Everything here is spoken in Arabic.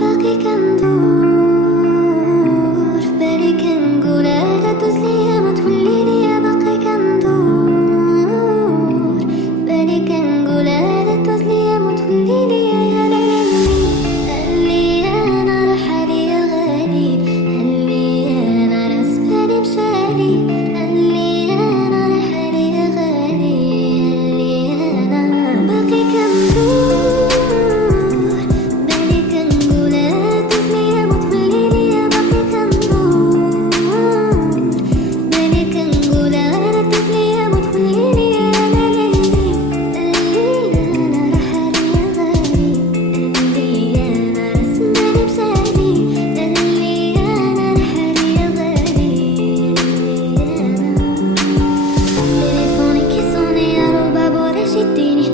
باقي كندور في بالي كنقول لا دوز ليا ما تولي ليا باقي كندور في بالي كنقول لا دوز ليا ما تولي ليا يا ليلي انا راح عليا غالي اللي انا راس بالي مشالي اللي انا راح عليا غالي اللي انا باقي كندور بالي كنقول دوز ليا ما تولي ليا باقي كندور بالي كنقول دوز ليا ما تولي ليا يا ليلي انا راح عليا غالي اللي انا راس بالي مشالي اللي انا راح عليا غالي اللي انا تليفوني كيصوني يا رباب ورا شديني